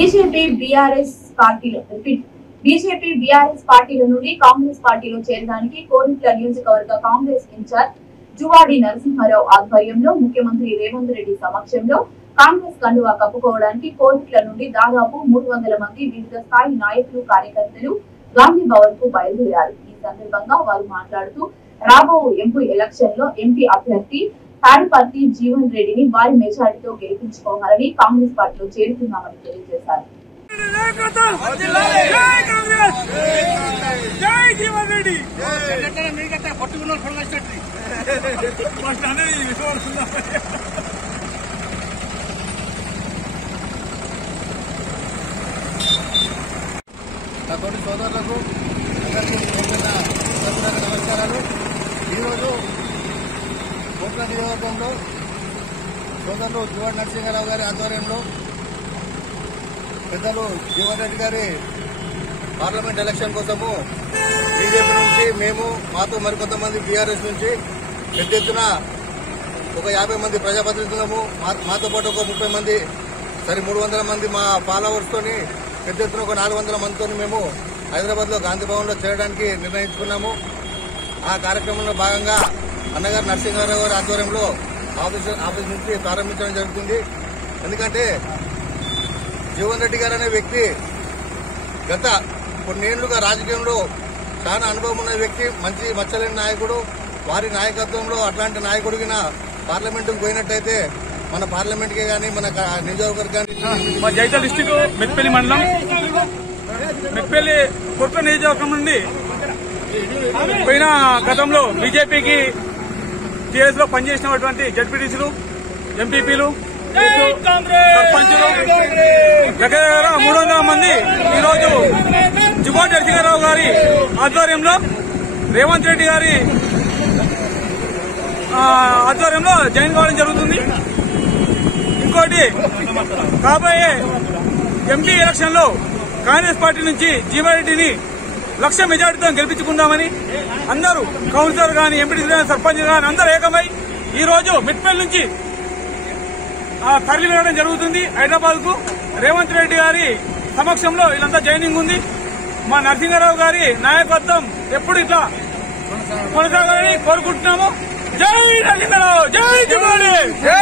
BJP BRS పార్టీల నుండి కాంగ్రెస్ పార్టీలో చేరడానికి కోరుట్ల నియోజకవర్గ కాంగ్రెస్ ఇన్ఛార్జ్ జువాడి నరసింహారావు ఆధ్వర్యంలో ముఖ్యమంత్రి రేవంత్ రెడ్డి సమక్షంలో కాంగ్రెస్ కండువా కప్పుకోవడానికి కోరుట్ల నుండి దాదాపు 300 మంది వివిధ స్థాయి నాయకులు కార్యకర్తలు గాంధీ భవన్ కు బయలుదేరారు. ఈ సందర్భంగా వారు మాట్లాడుతూ రాబో ఎంపీ ఎలక్షన్ లో ఎంపీ అభ్యర్థి తాడిపర్తి జీవన్ రెడ్డిని భారీ మెజారిటీతో గెలిపించుకోవాలని కాంగ్రెస్ పార్టీలో చేరుతున్నామని తెలియజేశారు. నా తోటి సోదరులకు నమస్కారాలు. ఈరోజు కోట్ల నియోజకవర్గంలో సోదరులు జువాడి నరసింహారావు గారి ఆధ్వర్యంలో పెద్దలు జీవన్ రెడ్డి గారి పార్లమెంట్ ఎలక్షన్ కోసము బీజేపీ నుంచి మేము మాతో మరికొంతమంది బీఆర్ఎస్ నుంచి పెద్ద ఎత్తున ఒక 50 మంది ప్రజాప్రతినిధులము, మాతో పాటు ఒక 30 మంది 300 మంది మా ఫాలోవర్స్ తోని పెద్ద ఎత్తున ఒక 400 మందితో మేము హైదరాబాద్ లో గాంధీ భవన్ లో చేరడానికి నిర్ణయించుకున్నాము. ఆ కార్యక్రమంలో భాగంగా అన్నగారు నరసింహారావు గారి ఆధ్వర్యంలో ఆఫీస్ నుంచి ప్రారంభించడం జరుగుతుంది. ఎందుకంటే జీవన్ రెడ్డి గారు అనే వ్యక్తి గత కొన్నేళ్లుగా రాజకీయంలో చాలా అనుభవం ఉన్న వ్యక్తి, మంచి మచ్చలేని నాయకుడు. వారి నాయకత్వంలో అట్లాంటి నాయకుడికి పార్లమెంటుకు పోయినట్టయితే మన పార్లమెంట్ కే గానీ మన నియోజకవర్గానికి మా జైతల్ డిస్టిక్ మెట్పల్లి మండలం మెట్పల్లి కోట్ల నియోజకవర్గం నుండి పోయిన గతంలో బీజేపీకి టీఆర్ఎస్ లో పనిచేసినటువంటి జడ్పీటీసీలు, ఎంపీపీలు, సర్పంచులు దగ్గర 300 మంది ఈరోజు జువాడి నరసింహారావు గారి ఆధ్వర్యంలో రేవంత్ రెడ్డి గారి ఆధ్వర్యంలో జాయిన్ కావడం జరుగుతుంది. ఇంకోటి కాబోయే ఎంపీ ఎలక్షన్ లో కాంగ్రెస్ పార్టీ నుంచి జీవన్ రెడ్డిని 1,00,000 మెజార్టీతో గెలిపించుకుందామని అందరూ కౌన్సిలర్ గాని, ఎంపీటీ గాని, సర్పంచ్ గాని అందరూ ఏకమై ఈ రోజు మిట్పల్లి నుంచి తరలి వెళ్ళడం జరుగుతుంది హైదరాబాద్ కు. రేవంత్ రెడ్డి గారి సమక్షంలో వీళ్ళంతా జాయినింగ్ ఉంది. మా నరసింహారావు గారి నాయకత్వం ఎప్పుడు ఇట్లా కొనసాగాలని కోరుకుంటున్నాము. జై నరసింహారావు, జై జువాడి, జై